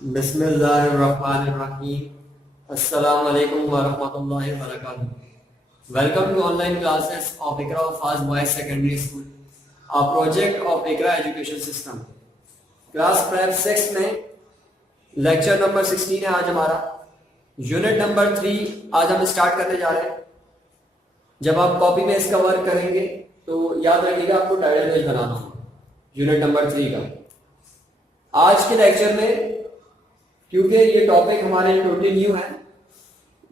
बिस्मिल्लाहिर्रहमानिर्रहीम। अस्सलाम वालेकुम वरहमतुल्लाहि वबरकातुहू। Welcome to online classes of Iqra Fast Boys Secondary School, a project of Iqra Education System. Class prep 6 में lecture number 16 है आज हमारा। यूनिट नंबर 3 आज हम स्टार्ट करने जा रहे हैं। जब आप कॉपी में इसका वर्क करेंगे तो याद रखिएगा आपको टाइटल पेज बनाना होगा यूनिट नंबर 3 का। आज के लेक्चर में, क्योंकि ये टॉपिक हमारे टोटली न्यू है,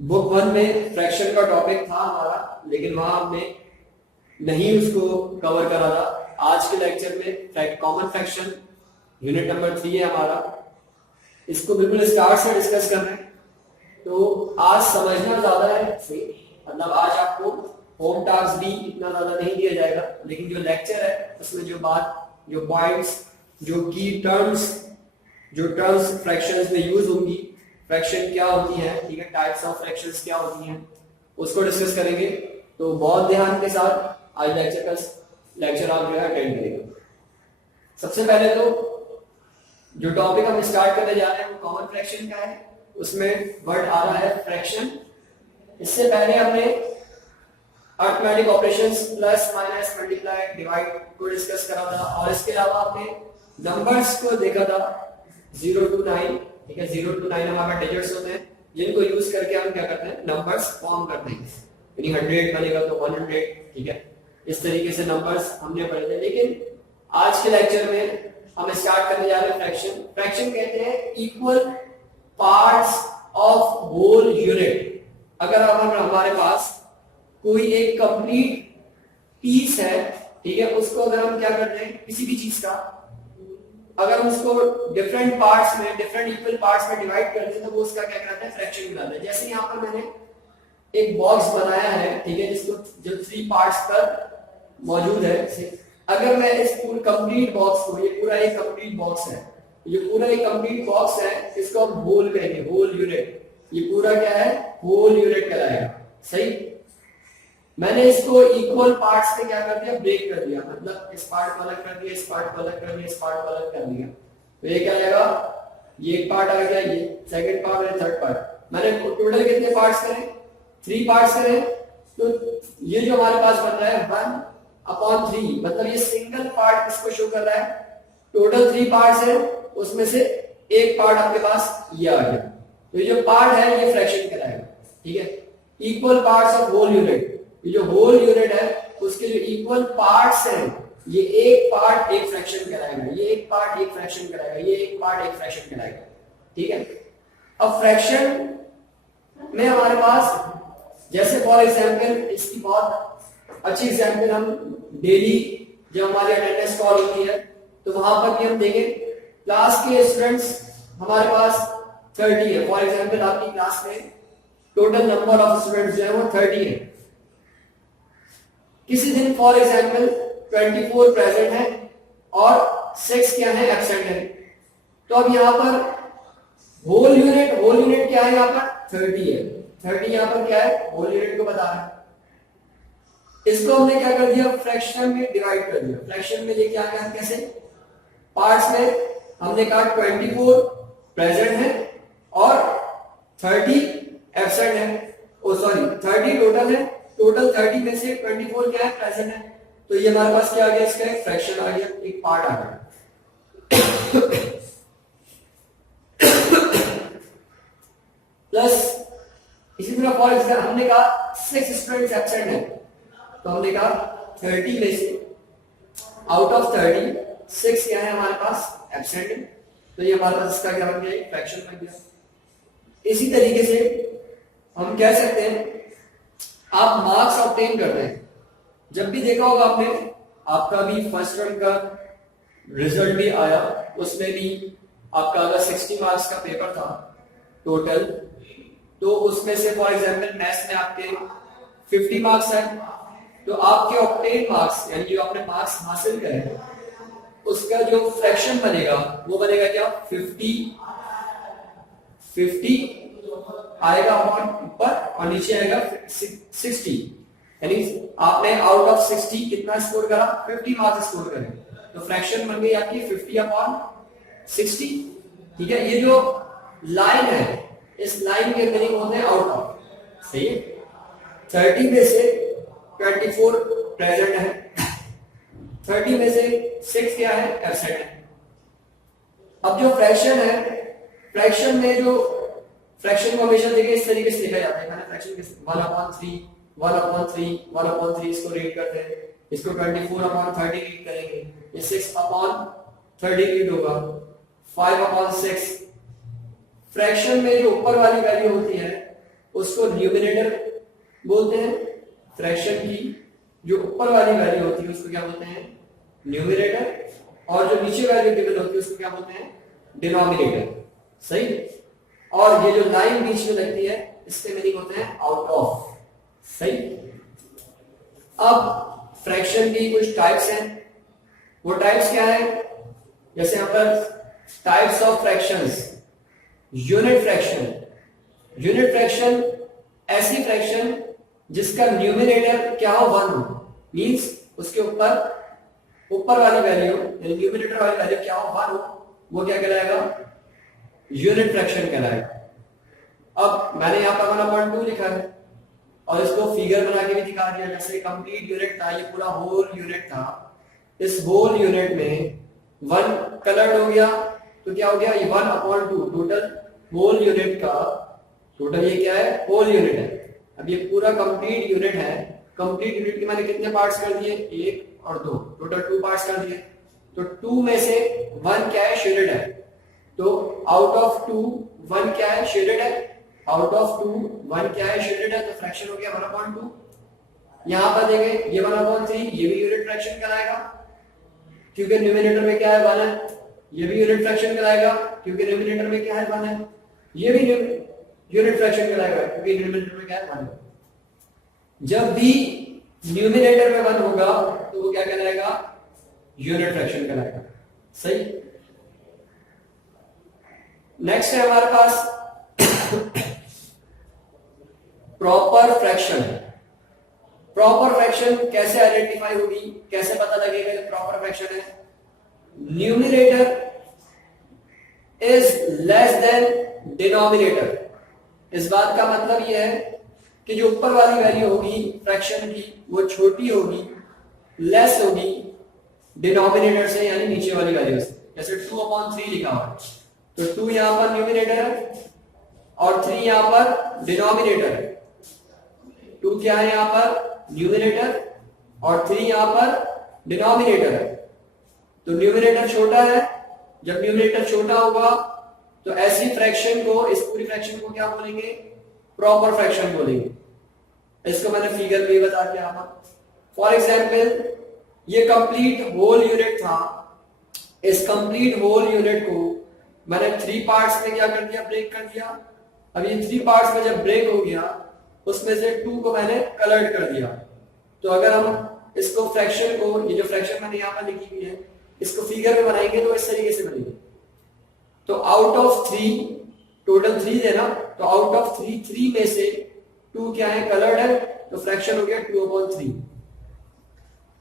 बुक 1 में फ्रैक्शन का टॉपिक था हमारा, लेकिन वहां हमने नहीं उसको कवर करा था। आज के लेक्चर में कॉमन फ्रैक्शन यूनिट नंबर 3 है हमारा, इसको बिल्कुल स्टार्ट से डिस्कस कर रहे हैं। तो आज समझना ज्यादा है, मतलब आज आपको होम टास्क भी इतना ज्यादा नहीं दिया जाएगा, लेकिन जो लेक्चर है उसमें जो पॉइंट्स, जो की टर्म्स, जो टर्म्स फ्रैक्शंस में यूज होंगी, फ्रैक्शन क्या होती है, ठीक है, टाइप्स ऑफ फ्रैक्शंस क्या होती हैं, उसको डिस्कस करेंगे। तो बहुत ध्यान के साथ आज लेक्चर आप जो है अटेंड करेंगे। सबसे पहले तो जो टॉपिक हम स्टार्ट करने जा रहे हैं वो कॉमन फ्रैक्शन का है। उसमें वर्ड आ रहा है फ्रैक्शन। इससे पहले हमने arithmetic operations, plus minus multiply divide को डिस्कस करा था, और इसके अलावा हमने नंबर्स को देखा था 0 to 9, ठीक है। 0 to 9 हमारे डिजिट्स होते हैं जिनको यूज करके हम क्या करते हैं, नंबर्स फॉर्म करते हैं। यानी 100 बनेगा तो 100, ठीक है। इस तरीके से नंबर्स हमने पढ़े थे। लेकिन आज के लेक्चर में हम स्टार्ट करने जा रहे हैं फ्रैक्शन। फ्रैक्शन कहते हैं equal parts of whole unit. अगर हमारे पास कोई एक कंप्लीट पीस है, ठीक है, उसको अगर हम क्या करते हैं, किसी भी चीज का अगर हम उसको डिफरेंट पार्ट्स में, डिफरेंट इक्वल पार्ट्स में डिवाइड करते हैं तो वो उसका क्या कहलाता है, फ्रैक्शन कहलाता है। जैसे यहाँ पर मैंने एक बॉक्स बनाया है, ठीक है, जिसको जो 3 पार्ट्स पर मौजूद है। अगर मैं इस पूरे कंप्लीट बॉक्स को, ये पूरा एक कंप्लीट बॉक्स है, ये पूरा एक कंप्लीट बॉक्स है, इसको हम होल कहेंगे, होल यूनिट। ये पूरा क्या है, होल यूनिट कहलाएगा, सही। मैंने इसको इक्वल पार्ट्स में क्या कर दिया, ब्रेक कर दिया, मतलब इस पार्ट को अलग कर दिया, इस पार्ट को अलग कर दिया, इस पार्ट को अलग कर दिया। तो ये क्या जाएगा, ये एक पार्ट आ गया, ये सेकंड पार्ट और थर्ड पार्ट। मैंने टोटल कितने पार्ट्स करे, 3 पार्ट्स करे। तो ये जो हमारे पास बन रहा है 1/3, मतलब ये सिंगल पार्ट इसको शो कर रहा है। टोटल 3 पार्ट्स है, उसमें से एक पार्ट आपके पास ये आ गया। तो ये जो पार्ट है ये फ्रैक्शन कहलाएगा, ठीक है। Equal parts of whole unit, ये जो होल यूनिट है उसके जो इक्वल पार्ट्स हैं, ये एक पार्ट एक फ्रैक्शन कहलाएगा, ये एक पार्ट एक फ्रैक्शन कहलाएगा, ये एक पार्ट एक फ्रैक्शन कहलाएगा, ठीक है। अब फ्रैक्शन में हमारे पास, जैसे फॉर एग्जांपल, इसकी बहुत अच्छी एग्जांपल हम डेली जब हमारी अटेंडेंस कॉल होती है तो वहां पर भी हम देखें, क्लास के स्टूडेंट्स हमारे पास 30 है। फॉर एग्जांपल आपकी क्लास में टोटल नंबर ऑफ स्टूडेंट्स जो है वो 30 है। किसी दिन फॉर एग्जांपल 24 प्रेजेंट है और 6 क्या है, एब्सेंट है। तो अब यहां पर होल यूनिट क्या है, यहां पर 30 है। 30 यहां पर क्या है, होल यूनिट को बता रहा है। इसको हमने क्या कर दिया, फ्रैक्शन में डिवाइड कर दिया। फ्रैक्शन में लेके आ गया, कैसे, पार्ट्स में हमने कहा 24 प्रेजेंट है और 30 एब्सेंट है। ओ सॉरी, 30 टोटल है, टोटल 30 में से 24 क्या है, प्रेजेंट है। तो ये हमारे पास क्या आ गया, इसका एक फ्रैक्शन आ गया, एक पार्ट आ गया। प्लस इसी तरह फॉर एग्जांपल हमने कहा 6 स्टूडेंट्स एब्सेंट है, तो हमने कहा 30 में से आउट ऑफ 30 6 क्या है हमारे पास, एब्सेंट है। तो ये हमारे पास इसका क्या बन गया, एक फ्रैक्शन बन गया। इसी तरीके से हम कह सकते हैं, आप मार्क्स ऑब्टेन कर रहे हैं। जब भी देखा होगा आपने, आपका भी फर्स्ट टर्म का रिजल्ट भी आया, उसमें भी आपका अगर 60 मार्क्स का पेपर था टोटल, तो उसमें से फॉर एग्जांपल मैथ्स में आपके 50 मार्क्स है, तो आपके ऑब्टेन मार्क्स, यानी जो आपने मार्क्स हासिल करे, उसका जो फ्रैक्शन बनेगा वो बनेगा क्या, 50 आएगा ऊपर और नीचे आएगा 60। यानी आपने आउट ऑफ 60 कितना स्कोर करा, 50 मार्क्स स्कोर करे। तो फ्रैक्शन बन गई आपकी 50/60। ठीक है, ये जो लाइन है इस लाइन के मीनिंग होते हैं आउट ऑफ, सही है। 30 में से 24 प्रेजेंट है, 30 में से 6 क्या है, एब्सेंट है। अब जो फ्रैक्शन है, फ्रैक्शन में जो फ्रैक्शन को हमेशा देखिए इस तरीके से लिखा जाता है, मैंने फ्रैक्शन के 1/3 1/3 1/3 इसको रीड करते हैं, इसको 24/30 रीड करेंगे, ये 6/30 रीड होगा, 5/6। फ्रैक्शन में जो ऊपर वाली वैल्यू होती है उसको न्यूमरेटर बोलते हैं, फ्रैक्शन की जो ऊपर वाली वैल्यू होती है उसको क्या बोलते हैं, न्यूमरेटर, और जो नीचे वैल्यू गिवन होती है उसको क्या बोलते हैं, डिनोमिनेटर, सही। और ये जो लाइन बीच में लगती है इसके मीनिंग होते हैं आउट ऑफ, सही। अब फ्रैक्शन की कुछ टाइप्स हैं, वो टाइप्स क्या है, जैसे यहां पर types of fractions, unit fraction. Unit fraction ऐसी फ्रैक्शन जिसका न्यूमरेटर क्या हो, 1 हो, मींस उसके ऊपर वाली वैल्यू यानी न्यूमरेटर वाली वैल्यू क्या हो, 1 हो, वो क्या कहलाएगा, यूनिट फ्रैक्शन कहलाएगा। अब मैंने यहाँ पर 1/2 लिखा है और इसको फिगर बना के भी दिखा दिया, जैसे कंप्लीट यूनिट था, ये पूरा होल यूनिट था, इस होल यूनिट में 1 कलर्ड हो गया तो क्या हो गया, ये 1/2 टोटल होल यूनिट का, टोटल ये क्या है, होल यूनिट है। अब ये पूरा कंप्लीट यूनिट है, कंप्लीट यूनिट के मैंने कितने पार्ट्स कर दिए, 1 और 2, टोटल 2 पार्ट्स कर दिए, तो 2 में से 1 क्या है, शेडेड है, तो आउट ऑफ 2 1 क्या है, शेडेड है, आउट ऑफ 2 1 क्या है, शेडेड है, तो फ्रैक्शन हो गया 1/2। यहां पर देखें ये 1/3, ये भी यूनिट फ्रैक्शन कहलाएगा क्योंकि न्यूमरेटर में क्या है, 1 है, ये भी यूनिट फ्रैक्शन कहलाएगा क्योंकि न्यूमरेटर में क्या है, 1 है, ये भी यूनिट फ्रैक्शन कहलाएगा क्योंकि न्यूमरेटर में क्या है, 1 है। जब भी न्यूमरेटर में 1 होगा तो वो क्या कहलाएगा, यूनिट फ्रैक्शन कहलाएगा, सही। नेक्स्ट है हमारे पास प्रॉपर फ्रैक्शन। प्रॉपर फ्रैक्शन कैसे आइडेंटिफाई होगी, कैसे पता लगेगा कि प्रॉपर फ्रैक्शन है, numerator is less than denominator. इस बात का मतलब यह है कि जो ऊपर वाली वैल्यू होगी फ्रैक्शन की वो छोटी होगी, लेस होगी डिनोमिनेटर से, यानी नीचे वाली वैल्यू से। जैसे 2/3 लिखा हुआ है तो 2 यहां पर न्यूमरेटर है और 3 यहां पर डिनोमिनेटर है। 2 क्या है यहां पर, न्यूमरेटर, और 3 यहां पर डिनोमिनेटर है। तो न्यूमरेटर छोटा है, जब न्यूमरेटर छोटा होगा तो ऐसी फ्रैक्शन को, इस पूरी फ्रैक्शन को क्या बोलेंगे, प्रॉपर फ्रैक्शन बोलेंगे। इसको मैंने फिगर में बता दिया यहां पर। फॉर एग्जाम्पल ये कंप्लीट होल यूनिट था, इस कंप्लीट होल यूनिट को मैंने 3 पार्ट्स में क्या कर दिया, ब्रेक कर दिया। अब ये 3 पार्ट्स में जब ब्रेक हो गया उसमें से 2 को मैंने कलर्ड कर दिया। तो अगर हम इसको फ्रैक्शन को, ये जो फ्रैक्शन मैंने यहाँ पर लिखी हुई है, इसको फिगर में बनाएंगे तो इस तरीके से बनेगी। तो आउट ऑफ 3, टोटल 3 है ना, तो आउट ऑफ 3 में से 2 क्या है, कलर्ड है, तो फ्रैक्शन हो गया 2/3।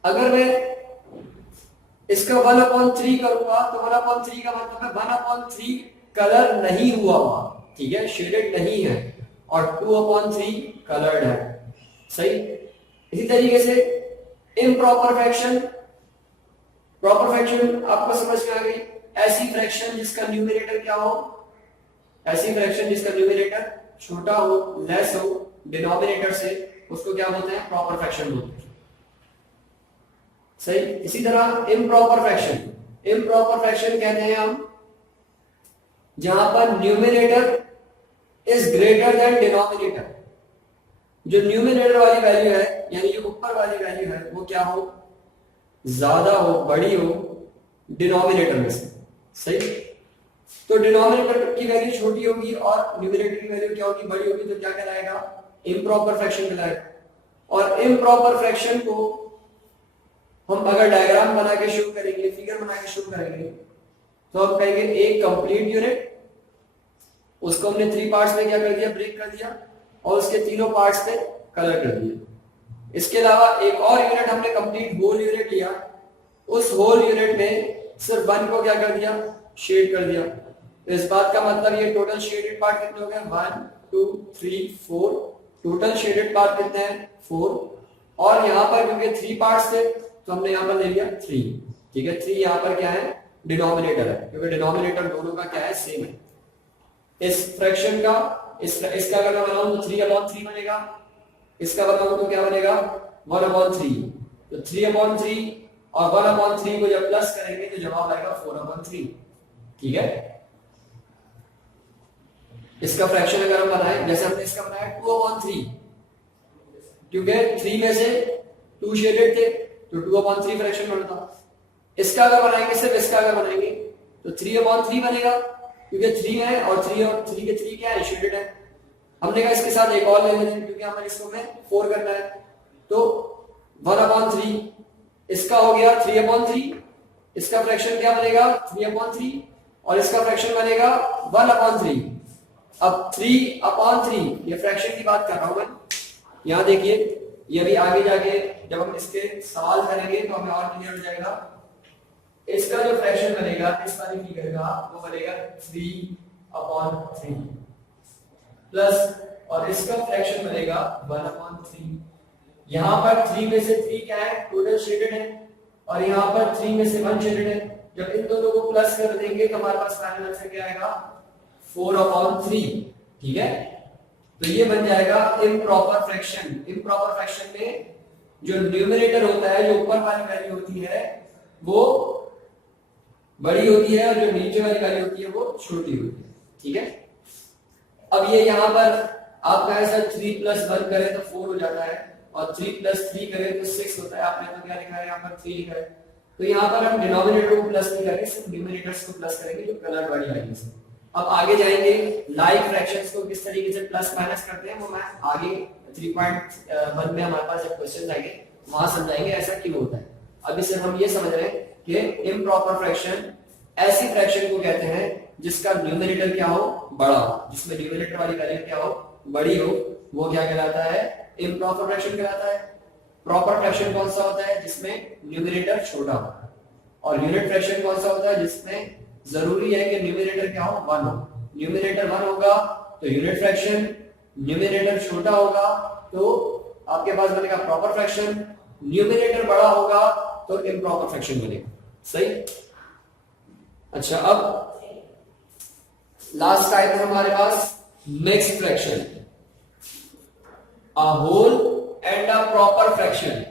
अगर मैं इसका 1/3 करूंगा तो 1/3 का मतलब है 1/3 कलर नहीं हुआ वहां, ठीक है, शेडेड नहीं है, और 2/3 कलर्ड है, सही। इसी तरीके से इम्प्रॉपर फ्रैक्शन, प्रॉपर फ्रैक्शन आपको समझ में आ गई, ऐसी फ्रैक्शन जिसका न्यूमरेटर क्या हो, ऐसी फ्रैक्शन जिसका न्यूमरेटर छोटा हो, लेस हो डिनोमिनेटर से, उसको क्या बोलते हैं, प्रॉपर फ्रैक्शन बोलते हैं, सही। इसी तरह इम्प्रॉपर फ्रैक्शन, इम्प्रॉपर फ्रैक्शन कहते हैं हम जहां पर numerator is greater than denominator. जो न्यूमरेटर वाली वैल्यू है यानी जो ऊपर वाली वैल्यू है वो क्या हो, ज्यादा हो, बड़ी हो डिनोमिनेटर में से, सही। तो डिनोमिनेटर की वैल्यू छोटी होगी और न्यूमरेटर की वैल्यू क्या होगी, बड़ी होगी, तो क्या कहलाएगा, इम्प्रॉपर फ्रैक्शन कहलाएगा। और इम्प्रॉपर फ्रैक्शन को हम अगर डायग्राम बना के शो करेंगे, फिगर बना के शो करेंगे, तो हम कहेंगे एक कंप्लीट यूनिट, उसको हमने 3 पार्ट्स में क्या कर दिया, ब्रेक कर दिया, और उसके तीनों पार्ट्स पे कलर कर दिया। इसके अलावा एक और यूनिट हमने कंप्लीट होल यूनिट लिया, उस होल यूनिट में सिर्फ 1 को क्या कर दिया, शेड कर दिया। तो इस बात का मतलब ये टोटल शेडेड पार्ट कितने हो गए, 1 2 3 4, टोटल शेडेड पार्ट कितने हैं 4, और यहाँ पर क्योंकि 3 पार्ट्स थे तो हमने यहाँ पर ले लिया 3, ठीक है। 3 यहाँ पर क्या है, डिनोमिनेटर है, क्योंकि डिनोमिनेटर दोनों का क्या है, सेम है। इस फ्रैक्शन का इसका अगर मैं बनाऊं तो 3/3 बनेगा, इसका बनाऊं तो क्या बनेगा 1/3, तो 3/3 और 1/3 को जब प्लस करेंगे तो जवाब आएगा 4/3, ठीक है। इसका फ्रैक्शन अगर हम बनाएं, जैसे हमने इसका बनाया 2/3, क्योंकि 3 में से 2 शेडेड थे तो 2/3 फ्रैक्शन बनता। इसका अगर बनाएंगे, सिर्फ इसका अगर बनाएंगे तो 3/3 बनेगा, क्योंकि 3 है और 3 के 3 क्या है, शेडेड है। हमने कहा इसके साथ एक और ले लेते हैं, क्योंकि हमें इसको में 4 करना है, तो 1/3 इसका हो गया 3/3, इसका फ्रैक्शन क्या बनेगा 3/3, और इसका फ्रैक्शन बनेगा 1/3। अब 3/3 ये फ्रैक्शन की बात कर रहा हूं मैं, यहां देखिए, ये भी आगे जाके जब हम इसके सवाल करेंगे तो हमें और क्लियर हो जाएगा। इसका जो फ्रैक्शन बनेगा इस वाली फिगर का, वो बनेगा 3/3 प्लस, और इसका फ्रैक्शन बनेगा 1/3। यहां पर 3 में से 3 क्या है, टोटल शेडेड है, और यहां पर 3 में से 1 शेडेड है। जब इन दोनों को प्लस कर देंगे तो हमारे पास फाइनल आंसर क्या आएगा, 4/3, ठीक है। तो ये बन जाएगा इम्प्रॉपर फ्रैक्शन। इम्प्रॉपर फ्रैक्शन में जो न्यूमरेटर होता है, जो ऊपर वाली वैल्यू होती है वो बड़ी होती है, और जो नीचे वाली वैल्यू होती है वो छोटी होती है, ठीक है। अब ये यहाँ पर आपका ऐसा 3 + 1 करें तो 4 हो जाता है, और 3 + 3 करें तो 6 होता है। आपने तो क्या लिखा है यहाँ पर 3 लिखा है, तो यहाँ पर हम डिनोमिनेटर को प्लस नहीं करेंगे, सिर्फ न्यूमरेटर्स को प्लस करेंगे, जो कलर वाली वैल्यू है। अब आगे जाएंगे, लाइक फ्रैक्शंस को किस तरीके से प्लस माइनस करते हैं वो मैं आगे 3.1 में हमारे पास जब क्वेश्चन आएंगे वहां समझाएंगे ऐसा क्यों होता है। अभी सिर्फ हम ये समझ रहे हैं कि इम्प्रॉपर फ्रैक्शन ऐसी फ्रैक्शन को कहते हैं जिसका न्यूमरेटर क्या हो, बड़ा हो, जिसमें न्यूमरेटर वाली वैल्यू क्या हो, बड़ी हो, वो क्या कहलाता है, इम्प्रॉपर फ्रैक्शन कहलाता है। प्रॉपर फ्रैक्शन कौन सा होता है, जिसमें न्यूमरेटर छोटा हो, और यूनिट फ्रैक्शन कौन सा होता है, जिसमें जरूरी है कि न्यूमरेटर क्या हो, 1 हो। न्यूमरेटर 1 होगा तो यूनिट फ्रैक्शन, न्यूमरेटर छोटा होगा तो आपके पास बनेगा प्रॉपर फ्रैक्शन, न्यूमरेटर बड़ा होगा तो इम्प्रॉपर फ्रैक्शन बनेगा, सही। अच्छा, अब लास्ट टाइप है हमारे पास mixed fraction, a whole and a proper fraction.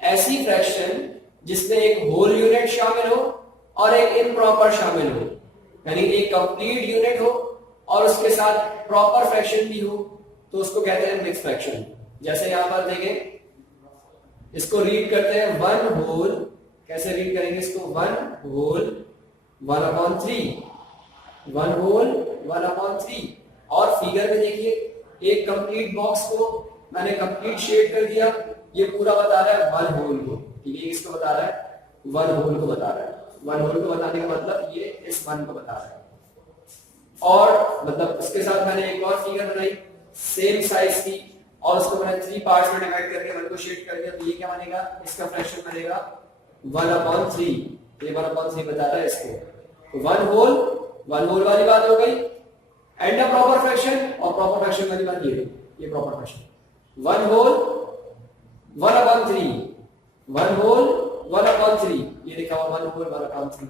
ऐसी फ्रैक्शन जिसमें एक होल यूनिट शामिल हो और एक इम्प्रॉपर शामिल हो, यानी एक कंप्लीट यूनिट हो और उसके साथ प्रॉपर फ्रैक्शन भी हो, तो उसको कहते हैं मिक्स्ड फ्रैक्शन। जैसे यहां पर देखें, इसको रीड करते हैं 1 होल, कैसे रीड करेंगे इसको, 1 होल 1/3, 1 होल 1/3। और फिगर में देखिए, एक कंप्लीट बॉक्स को मैंने कंप्लीट शेड कर दिया, ये पूरा बता रहा है 1 होल को, ठीक है, इसको बता रहा है 1 होल को बता रहा है। 1 होल को बताने का मतलब ये इस 1 को बता रहा है। और मतलब उसके साथ मैंने एक और फिगर बनाई सेम साइज की, और उसको मैंने 3 पार्ट्स में डिवाइड करके 1 को शेड कर दिया, तो ये क्या बनेगा, इसका फ्रैक्शन बनेगा 1/3। ये 1/3 बता रहा है इसको। तो 1 होल वाली बात हो गई, एंड अ प्रॉपर फ्रैक्शन, और प्रॉपर फ्रैक्शन वाली बात ये प्रॉपर फ्रैक्शन। 1 होल 1/3, 1 होल 1/3, ये लिखा हुआ 1 होल 1/3,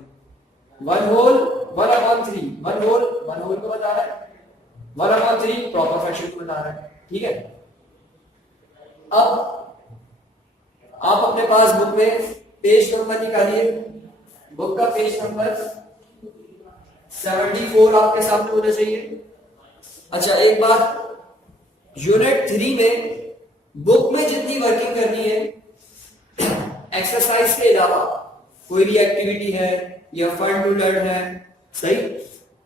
1 होल 1/3, 1 होल को बता रहा है, 1/3 प्रॉपर फ्रैक्शन को बता रहा है, ठीक है। अब आप अपने पास बुक में पेज नंबर निकालिए, बुक का पेज नंबर 74 आपके सामने होना चाहिए। अच्छा, एक बात, यूनिट 3 में बुक में जितनी वर्किंग करनी है, एक्सरसाइज के अलावा कोई भी एक्टिविटी है या फन टू लर्न है, सही,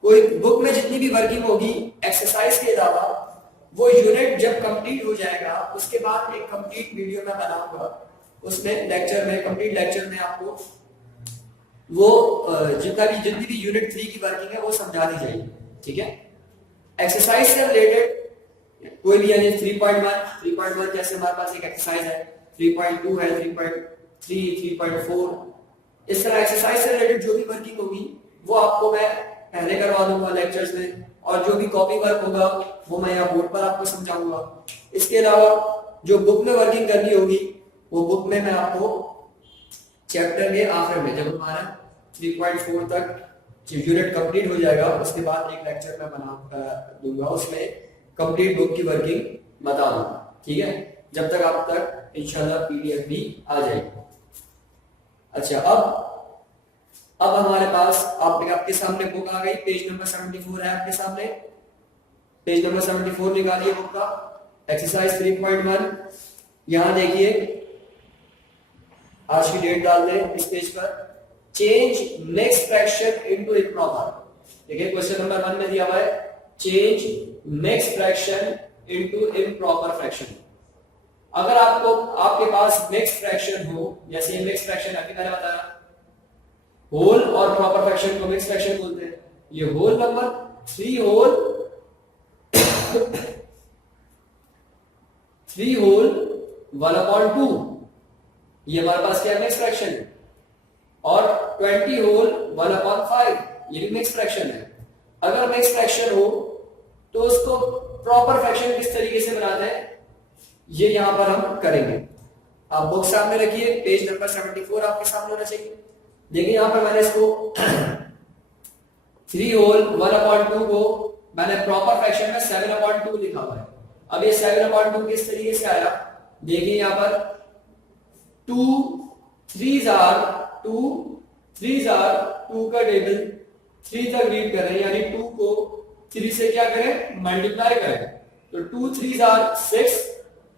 कोई बुक में जितनी भी वर्किंग होगी एक्सरसाइज के अलावा, वो यूनिट जब कंप्लीट हो जाएगा उसके बाद एक कंप्लीट वीडियो मैं बनाऊंगा, उसमें लेक्चर में, कंप्लीट लेक्चर में आपको वो जितनी भी यूनिट 3 की वर्किंग है वो समझा दी जाएगी, ठीक है। एक्सरसाइज से रिलेटेड कोई भी, यानी 3.1 जैसे हमारे पास एक एक्सरसाइज है, 3.2 है, 3.3, 3.4, इस तरह एक्सरसाइज से रिलेटेड जो भी वर्किंग होगी वो आपको मैं पहले करवा दूंगा लेक्चर्स में, और जो भी कॉपी वर्क होगा वो मैं यहाँ बोर्ड पर आपको समझाऊंगा। इसके अलावा जो बुक में वर्किंग करनी होगी वो बुक में मैं आपको चैप्टर के आखिर में, जब हमारा 3.4 तक यूनिट कंप्लीट हो जाएगा उसके बाद एक लेक्चर मैं बना दूंगा, उसमें कंप्लीट बुक की वर्किंग बता दूंगा। ठीक है, जब तक आप तक इंशाल्लाह पीडीएफ भी आ जाएगी। अच्छा, अब हमारे पास आपके सामने बुक आ गई, पेज नंबर 74 है आपके सामने। पेज नंबर 74 निकालिए बुक का, एक्सरसाइज 3.1। यहां देखिए, आज की डेट डाल दें इस पेज पर। Change mixed fraction into improper. देखिए क्वेश्चन नंबर 1 में दिया हुआ है change mixed fraction into improper fraction. अगर आपके पास मिक्स्ड फ्रैक्शन हो, जैसे ये मिक्स्ड फ्रैक्शन अभी मैंने बताया, होल और प्रॉपर फ्रैक्शन को मिक्स्ड फ्रैक्शन बोलते हैं। ये होल नंबर 3 होल 1/2, ये हमारे पास क्या है, मिक्स्ड फ्रैक्शन है। और 20 होल 1/5, ये भी मिक्स्ड फ्रैक्शन है। अगर मिक्स्ड फ्रैक्शन हो तो उसको प्रॉपर फ्रैक्शन किस तरीके से बनाते हैं, ये यहां पर हम करेंगे। आप बुक सामने रखिए, पेज नंबर 74 आपके सामने होना चाहिए। देखिए यहां पर मैंने इसको 3 होल 1/2 को मैंने प्रॉपर फ्रैक्शन में 7/2 लिखा हुआ है। अब ये 7/2 किस तरीके से आया, देखिए यहां पर 2 3s are 2 का टेबल 3 तक रीड कर रहे हैं, यानी 2 को 3 से क्या करें, मल्टीप्लाई करें। तो 2 3s are 6,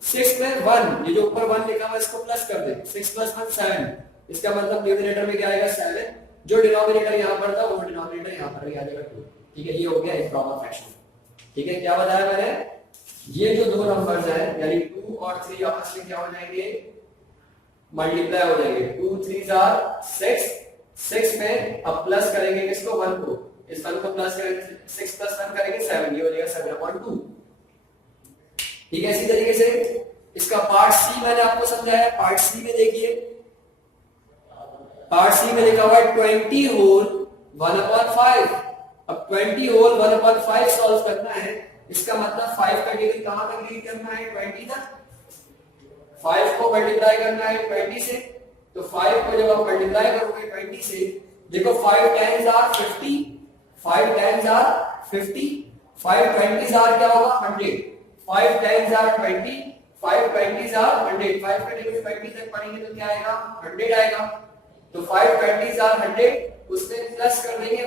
6 में 1, ये जो ऊपर 1 लिखा हुआ है इसको प्लस कर दे, 6 + 1 7। इसका मतलब न्यूमरेटर में क्या आएगा 7, जो डिनोमिनेटर यहां पर था वो डिनोमिनेटर यहां पर भी आ जाएगा 2। ठीक है, ये हो गया इम्प्रॉपर फ्रैक्शन। ठीक है, क्या बताया मैंने, ये जो दो नंबर्स हैं यानी 2 और 3 आपस में क्या हो जाएंगे, मल्टीप्लाई हो जाएंगे। 2 3s are 6, 6 में अब प्लस करेंगे किसको, 1 को, इस 1 को प्लस करेंगे, 6 + 1 करेंगे 7, ये हो जाएगा 7/2। ठीक है, इसी तरीके से इसका पार्ट सी मैंने आपको समझाया। पार्ट सी में देखिए, पार्ट सी में लिखा हुआ है 20 होल 1/5। अब 20 होल 1/5 सॉल्व करना है, इसका मतलब 5 का टेबल कहां तक रीड करना है, 20 तक। 5 को मल्टीप्लाई करना है 20 से, तो 5 को जब आप मल्टीप्लाई करोगे 20 से, देखो 5 10s are 50, 5 10s are 50, 5 20s are क्या होगा 100, 5 10s are 20, 5 20s are 100। 5 का टेबल 20 तक पढ़ेंगे तो क्या आएगा, 100 आएगा। तो 5 20s are 100, उसमें प्लस कर देंगे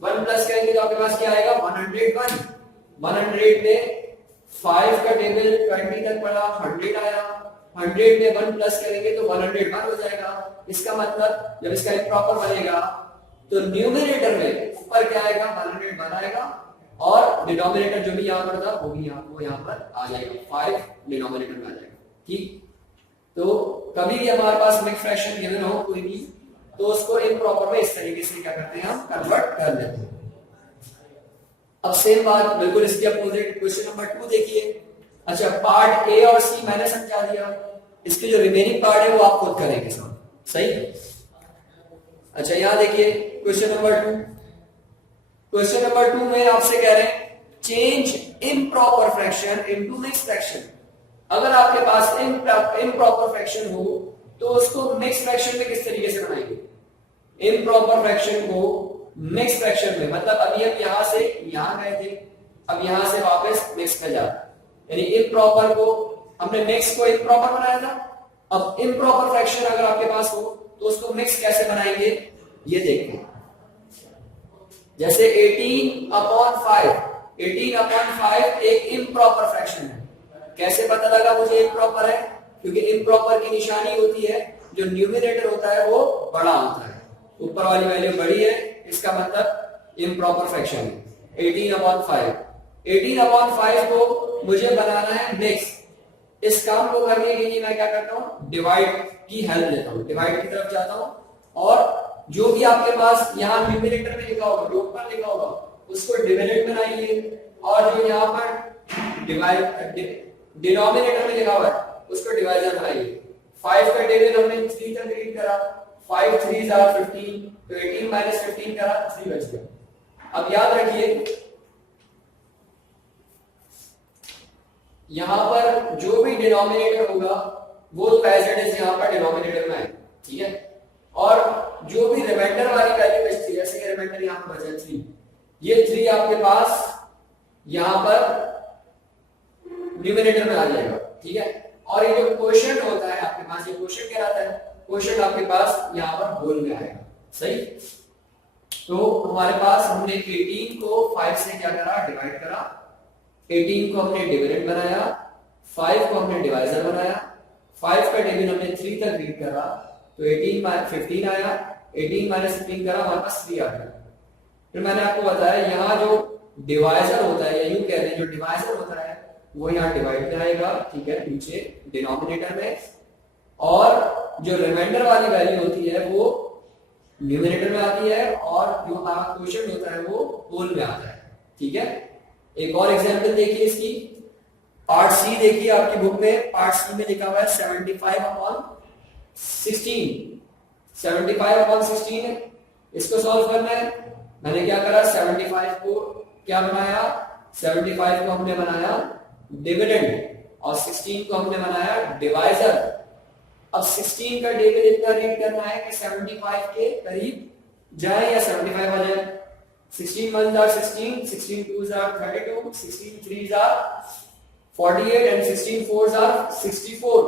1 प्लस करेंगे तो आपके पास क्या आएगा 101। 100 में 5 का टेबल 20 तक पढ़ा, 100 आया। 100 में 1 प्लस करेंगे तो 101 हो जाएगा। इसका मतलब जब इसका इम्प्रॉपर बनेगा तो न्यूमरेटर में ऊपर क्या आएगा, 101 आएगा, और डिनोमिनेटर जो भी यहां पर था वो भी यहां पर आ जाएगा, 5 डिनोमिनेटर में आ जाएगा। ठीक, तो कभी भी हमारे पास मिक्स्ड फ्रैक्शन गिवन हो कोई भी, तो उसको इम्प्रॉपर में इस तरीके से क्या करते हैं, हम कन्वर्ट कर लेते हैं। अब सेम बात बिल्कुल इसके अपोजिट क्वेश्चन नंबर 2 देखिए। अच्छा, पार्ट ए और सी मैंने समझा दिया, इसके जो रिमेनिंग पार्ट है वो आप खुद करेंगे सब, सही। अच्छा, यहां देखिए क्वेश्चन नंबर 2। क्वेश्चन नंबर 2 में आपसे कह रहे हैं change improper fraction into mixed fraction. अगर आपके पास इम्प्रॉपर फ्रैक्शन हो तो उसको मिक्स्ड फ्रैक्शन में किस तरीके से बनाएंगे, इम्प्रॉपर फ्रैक्शन को मिक्स्ड फ्रैक्शन में, मतलब अभी हम यहां से यहां गए थे, अब यहां से वापस मिक्स में जा, यानी इम्प्रॉपर को हमने मिक्स को इम्प्रॉपर बनाया था। अब इम्प्रॉपर फ्रैक्शन अगर आपके पास हो तो उसको मिक्स कैसे बनाएंगे, ये देखते हैं। जैसे 18/5, 18/5 एक इम्प्रॉपर फ्रैक्शन है। कैसे पता लगा मुझे इम्प्रॉपर है, क्योंकि इम्प्रॉपर की निशानी होती है जो न्यूमरेटर होता है वो बड़ा होता है, ऊपर वाली वैल्यू बड़ी है, इसका मतलब इम्प्रॉपर फ्रैक्शन है। 18/5, 18/5 को मुझे बनाना है मिक्स। इस काम को करने के लिए मैं क्या करता हूं, डिवाइड की हेल्प लेता हूं, डिवाइड की तरफ जाता हूं, और जो भी आपके पास यहाँ न्यूमरेटर में लिखा होगा, जो ऊपर लिखा होगा उसको डिविडेंड बनाइए, और जो यहाँ पर डिनोमिनेटर में लिखा हुआ है उसको डिवाइजर बनाइए। 5 का टेबल हमने 3 तक रीड करा, 5 3s are 15, तो 18 - 15 करा, 3 बच गया। अब याद रखिए यहां पर जो भी डिनोमिनेटर होगा वो एज इट इज यहां पर डिनोमिनेटर में है, ठीक है। और जो भी रिमाइंडर वाली वैल्यू बचती है, जैसे कि रिमाइंडर यहां पर बचा 3, ये 3 आपके पास यहां पर न्यूमरेटर में आ जाएगा, ठीक है। और ये जो क्वोशिएंट होता है आपके पास, ये क्वोशिएंट कहलाता है, क्वोशिएंट आपके पास यहां पर होल में आएगा, सही। तो हमारे पास हमने 18 को 5 से क्या करा, डिवाइड करा, 18 को हमने डिविडेंड बनाया, 5 को हमने डिवाइजर बनाया, 5 का डिवीजन हमने 3 तक रीड करा, तो 15 आया, 18 माइनस 15 करा, हमारे पास 3 आ गया। फिर मैंने आपको बताया यहाँ जो डिवाइजर होता है, या यूं कहते हैं जो डिवाइजर होता है वो यहाँ डिवाइड में आएगा, ठीक है, नीचे डिनोमिनेटर में, और जो रिमाइंडर वाली वैल्यू होती है वो न्यूमरेटर में आती है, और जो आपका क्वोशिएंट होता है वो होल में आता है, ठीक है। एक और एग्जांपल देखिए इसकी, पार्ट सी देखिए आपकी बुक में, पार्ट सी में लिखा हुआ है 75/16, 75/16 है, इसको सॉल्व करना है। मैंने क्या करा, 75 को क्या बनाया, 75 को हमने बनाया डिविडेंड, और 16 को हमने बनाया डिवाइजर। अब 16 का डिविडेंड इतना रीड करना है कि 75 के करीब जाए या 75 आ जाए। 16 1s are 16, 16 2s are 32, 16 3s are 48 and 16 4s are 64।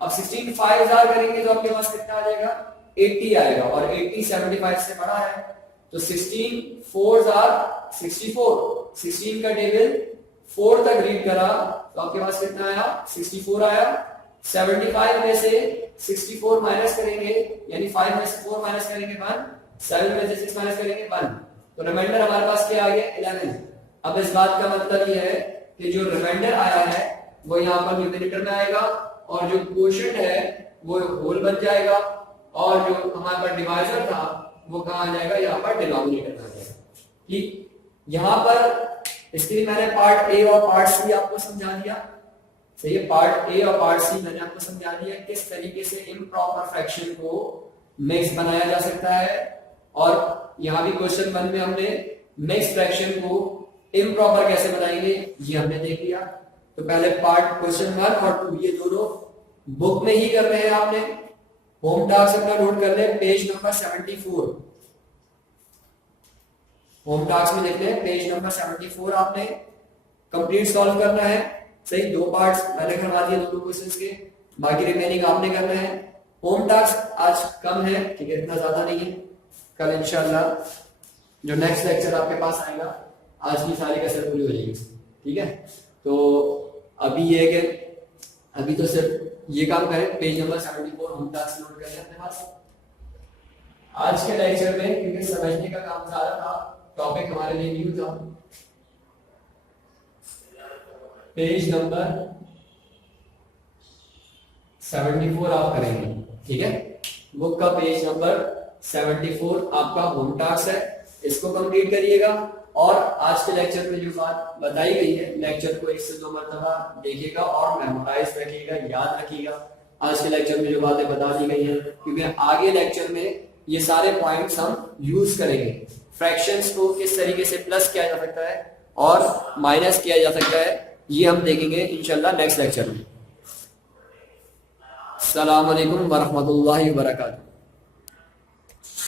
अब 16 5s are करेंगे तो आपके पास कितना आ जाएगा, 80 आएगा, और 80 75 से बड़ा है, तो 16 4s are 64, 16 का टेबल 4 तक रीड करा तो आपके पास कितना आया, 64 आया। 75 में से 64 माइनस करेंगे, यानी 5 में से 4 माइनस करेंगे 1, 7 में से 6 माइनस करेंगे 1, तो रिमाइंडर हमारे पास क्या आ गया, 11। अब इस बात का मतलब यह है कि जो रिमाइंडर आया है वो यहाँ पर न्यूमरेटर में आएगा, और जो क्वोशिएंट है वो होल बन जाएगा, और जो हमारे पास डिवाइजर था वो कहाँ आ जाएगा, यहाँ पर डिनोमिनेटर में आ जाएगा, ठीक। यहाँ पर इसके लिए मैंने पार्ट ए और पार्ट सी आपको समझा दिया, सही है। पार्ट ए और पार्ट सी मैंने आपको समझा दिया किस तरीके से इम्प्रॉपर फ्रैक्शन को मिक्स बनाया जा सकता है, और यहां भी क्वेश्चन 1 में हमने मिक्स फ्रैक्शन को इम्प्रॉपर कैसे बनाएंगे ये हमने देख लिया। तो पहले पार्ट क्वेश्चन 1 और 2 ये दोनों बुक में ही कर रहे हैं, आपने होम टास्क अपना नोट कर ले, पेज नंबर 74, होम टास्क में देख ले पेज नंबर 74 आपने कंप्लीट सॉल्व करना है, सही। 2 पार्ट्स मैंने करवा दिए दोनों क्वेश्चंस के, बाकी रिमेनिंग आपने करना है। होम टास्क आज कम है, ठीक है, इतना ज्यादा नहीं है, कल इंशाल्लाह जो नेक्स्ट लेक्चर आपके पास आएगा आज की सारी कसर पूरी हो जाएगी, ठीक है। तो अभी ये है कि अभी तो सिर्फ ये काम करें, page number 74 home task note कर लें अपने पास। आज के लेक्चर में क्योंकि समझने का काम ज्यादा था, टॉपिक हमारे लिए न्यू था, पेज नंबर 74 आप करेंगे, ठीक है। बुक का पेज नंबर 74 आपका होम टास्क है, इसको कंप्लीट करिएगा। और आज के लेक्चर में जो बात बताई गई है, लेक्चर को 1 से 2 मरतबा देखिएगा और मेमोराइज रखिएगा, याद रखिएगा आज के लेक्चर में जो बातें बता दी गई हैं, क्योंकि आगे लेक्चर में ये सारे पॉइंट्स हम यूज करेंगे। फ्रैक्शंस को किस तरीके से प्लस किया जा सकता है और माइनस किया जा सकता है, ये हम देखेंगे इंशाल्लाह नेक्स्ट लेक्चर में। अस्सलाम वालेकुम वरहमतुल्लाहि वबरकातुहू।